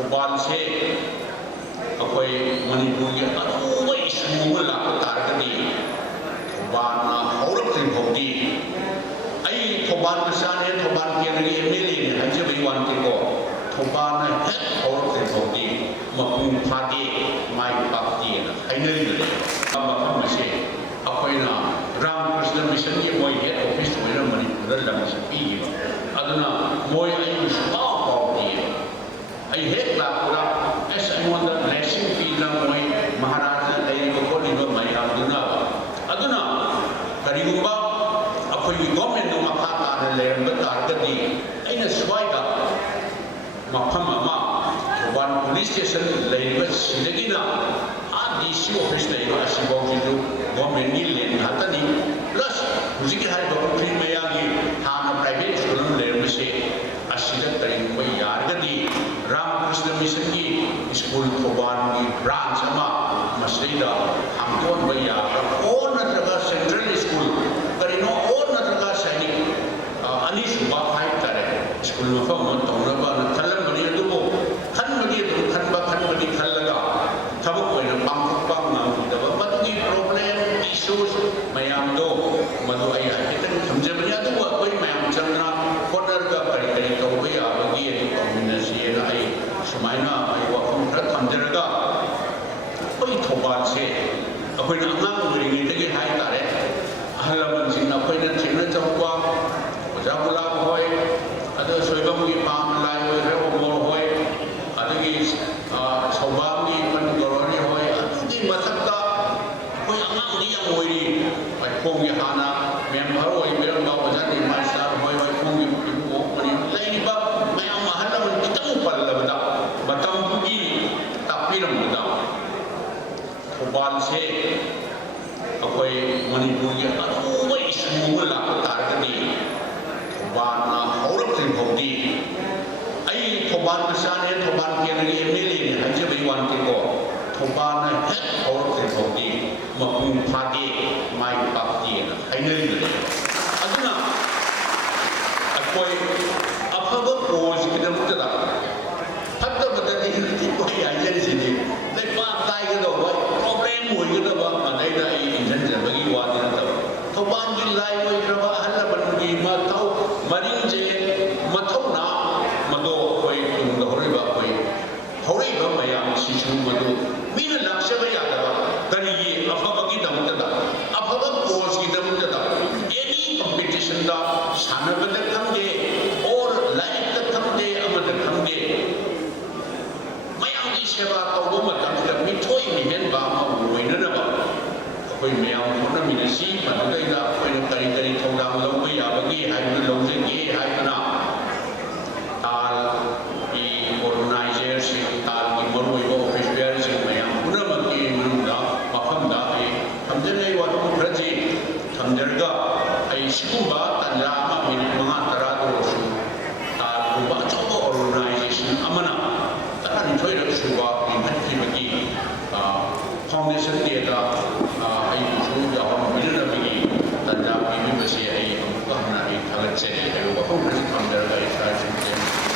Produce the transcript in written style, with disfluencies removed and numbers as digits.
थौबाल से अखोई मणिपुर के अरुब इशू लाप तारगदी थौबालना हौरक्ट्रिफाउदी आई थौबाल मसाने थौबाल केंद्रीय एमएलए ने हाइजबई वानतेको थौबालना हेक हौरक्ट्रिफाउदी मपुंग फादे माइ पाक्ति हाइनरिदले मफम से अखोइना रामकृष्ण मिशन की मोई हेड ऑफिस होइना मणिपुर लमसे पीगी अदुना मोई आई सुपाव पावदी आई हेक लापुरा एस अमोंदा ब्लेसिंग पीना मोई महाराजा लेइबो कोलिबो मयामदुना अदुना करिगुंबा अखोई गवर्नमेंट नो मखा ताना लेरंबा तारगदी अइना स्वाइदा मफम अमा वन पुलिस स्टेशन लेइबा सिदगिना डीसी ऑफिस लेइबा असिबोजिदु गवर्नमेंट की लेन हातनी प्लस हुजिक हाइबा पुखरी मयागी हाना प्राइवेट स्कूल लेरबसे असिदा करिगुंबा यारगदी रामकृष्ण मिशन की स्कूल थौबाल की ब्रांच अमा मसलीदा हांगतोनबा यारा ओ नत्रगा सेंट्रल स्कूल करिनो ओ नत्रगा सैनिक अनिसुबा हाइब तारे स्कूल मफम तौनबा थलमबनी अदुबो खनबगी अदु खनबगी खलगा थबक ओइना पांगथोकपा नांगदबा मदुगी प्रॉब्लम इश्यूज मयामदो मदु आई हाइतन समझबनी अदुबो कोई मयाम चंद्रा कोनरगा करी तौबा याबगी अदु कम्युनिटी आई सुमाइना आई वफम खर थमजरगा कोई थौबाल से अखोइना अंगांग ओइरिङैदगी हाइ तारे अहलमनसिंना अखोइना थिंना चौवा ओजा गुलाब होय अदु सोइबमगी पाम लाई होय रे ओमोर होय अदगी सौबामगी मनगोरनी होय अदुगी मथक्ता कोई अंगांगी yang ओइरी भाई खोंगी हाना मेंबर होय बेरंगा ओजा नि मास्टर होय होय खोंगी इबो मनि लैबा मयाम अहलमन कितम पल्लबदा मतमगी तापिरमदा थौबाल से अखोई मणिपुर के अरुब इशू लाप तारगदी थौबालना हौरक्ट्रिफाउदी आई थौबाल मसाने थौबाल केंद्रीय एमएलए ने हाइजबई वानतेको थौबालना हेक हौरक्ट्रिफाउदी मपुंग फादे माइ पाक्ति हाइनरिदले अदुना अखोई अफब कोज किदमतदा फत्तबदनी कोई हाइजरिसिनी लेपा ताइगदो प्रॉब्लम होइगदबा मदैदा आई इंजनजबगी वादि नतबा थौबाल की लाई ओइग्रबा हल्लबनगी मथौ मरिंजे मथौना मदो कोई तुंग होरिबा कोई होरिबा मयाम सिसु मदो मीन लक्ष्यबा यादबा करी अफबगी दमतदा अफब कोर्स की दमतदा एनी कंपटीशन दा सानबद खंगे और लाइफ दा खंगे अमद खंगे मयाम की सेवा तौबो मतमदा मिथोय मिहेनबा मा ओइननबा कोई मयाम होना मिनसी मददैदा कोई करी थौदाम लौबा याबगी हाइबना लौजेगे हाइबना ताल की ऑर्गेनाइजर्स ताल की मरुइबो ऑफिशियल्स मयाम पुनमकी मनुदा मफमदा आई थमजनै वाथम खरजी थमजरगा आई सिगुबा तंजा मा मिनिट मंगा तरा दोसु ताल गुबा चौबा ऑर्गेनाइजेशन अमना तरा निथोय रसुबा